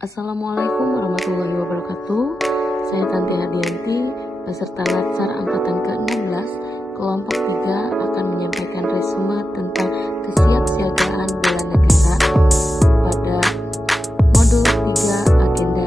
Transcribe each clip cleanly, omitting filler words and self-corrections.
Assalamualaikum warahmatullahi wabarakatuh. Saya Tanti Hadianti, peserta Latsar Angkatan ke-16, kelompok 3 akan menyampaikan resume tentang kesiapsiagaan bela negara pada modul 3 agenda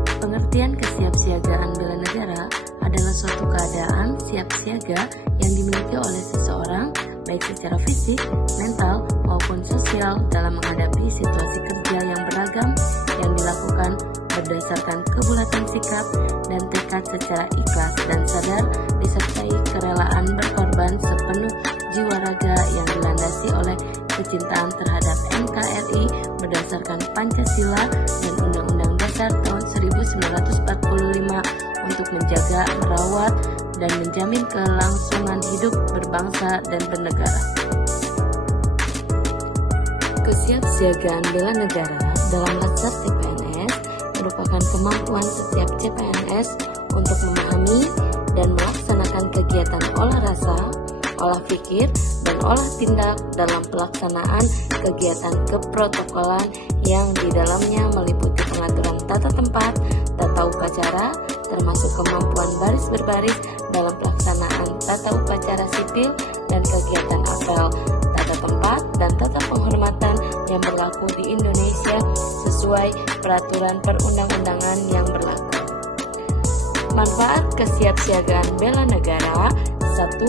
1. Pengertian kesiapsiagaan bela negara adalah suatu keadaan siap siaga yang dimiliki oleh seseorang baik secara fisik, mental, maupun sosial dalam menghadapi situasi kerja yang beragam yang dilakukan berdasarkan kebulatan sikap dan tekad secara ikhlas dan sadar disertai kerelaan berkorban sepenuh jiwa raga yang dilandasi oleh kecintaan terhadap NKRI berdasarkan Pancasila dan Undang-Undang Dasar tahun 1945 untuk menjaga, merawat, dan menjamin kelangsungan hidup berbangsa dan bernegara. Kesiapsiagaan bela negara dalam Latsar CPNS merupakan kemampuan setiap CPNS untuk memahami dan melaksanakan kegiatan olah rasa, olah pikir, dan olah tindak dalam pelaksanaan kegiatan keprotokolan yang di dalamnya meliputi pengaturan tata tempat, tata upacara, termasuk kemampuan baris berbaris dalam pelaksanaan tata upacara sipil dan kegiatan apel, tata tempat, dan tata penghormatan yang berlaku di Indonesia sesuai peraturan perundang-undangan yang berlaku. Manfaat kesiapsiagaan bela negara: 1.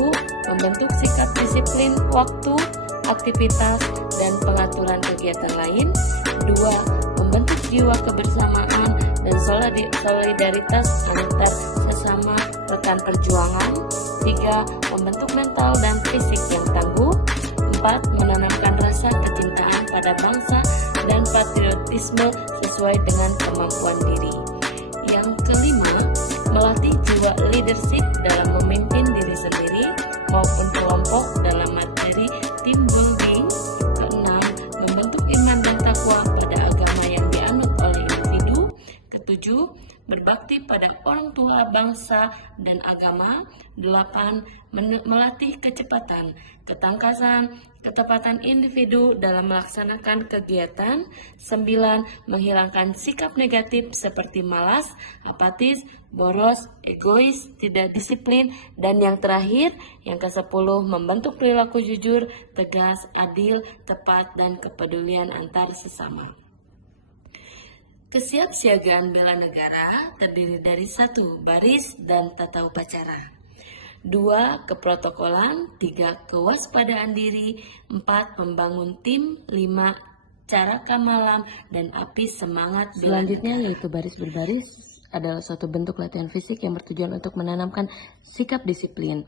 Membentuk sikap disiplin waktu, aktivitas, dan pengaturan kegiatan lain. 2. Membentuk jiwa kebersamaan dan solidaritas antar sesama rekan perjuangan. 3. Membentuk mental dan fisik yang tangguh. 4. Menanamkan rasa kecintaan pada bangsa dan patriotisme sesuai dengan kemampuan diri. Yang kelima, melatih jiwa leadership dalam memimpin diri sendiri maupun kelompok dalam materi team building. Keenam, membentuk iman dan takwa pada agama yang dianut oleh individu. Ketujuh, berbakti pada orang tua, bangsa, dan agama. 8. Melatih kecepatan, ketangkasan, ketepatan individu dalam melaksanakan kegiatan. 9. Menghilangkan sikap negatif seperti malas, apatis, boros, egois, tidak disiplin, dan yang terakhir, yang ke-10, membentuk perilaku jujur, tegas, adil, tepat, dan kepedulian antar sesama. Kesiapsiagaan bela negara terdiri dari 1. Baris dan tata upacara. 2. Keprotokolan. 3. Kewaspadaan diri. 4. Membangun tim. 5. Cara kamalam dan api semangat bela Selanjutnya negara. yaitu baris berbaris adalah suatu bentuk latihan fisik yang bertujuan untuk menanamkan sikap disiplin.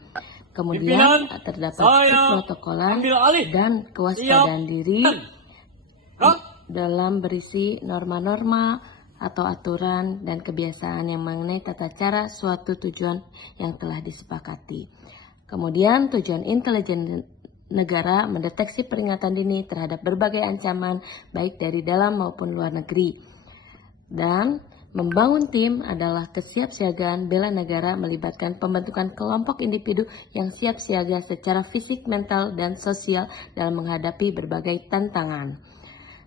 Kemudian terdapat keprotokolan dan kewaspadaan diri dalam berisi norma-norma atau aturan dan kebiasaan yang mengenai tata cara suatu tujuan yang telah disepakati. Kemudian tujuan intelijen negara mendeteksi peringatan dini terhadap berbagai ancaman baik dari dalam maupun luar negeri. Dan membangun tim adalah kesiapsiagaan bela negara melibatkan pembentukan kelompok individu yang siap siaga secara fisik, mental, dan sosial dalam menghadapi berbagai tantangan.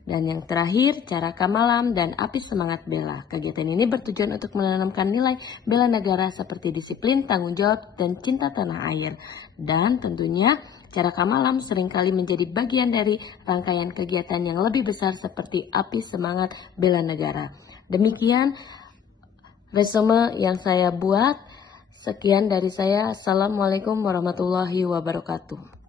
Dan yang terakhir, cara kamalam dan api semangat bela. Kegiatan ini bertujuan untuk menanamkan nilai bela negara seperti disiplin, tanggung jawab, dan cinta tanah air. Dan tentunya, cara kamalam seringkali menjadi bagian dari rangkaian kegiatan yang lebih besar seperti api semangat bela negara. Demikian resume yang saya buat. Sekian dari saya. Assalamualaikum warahmatullahi wabarakatuh.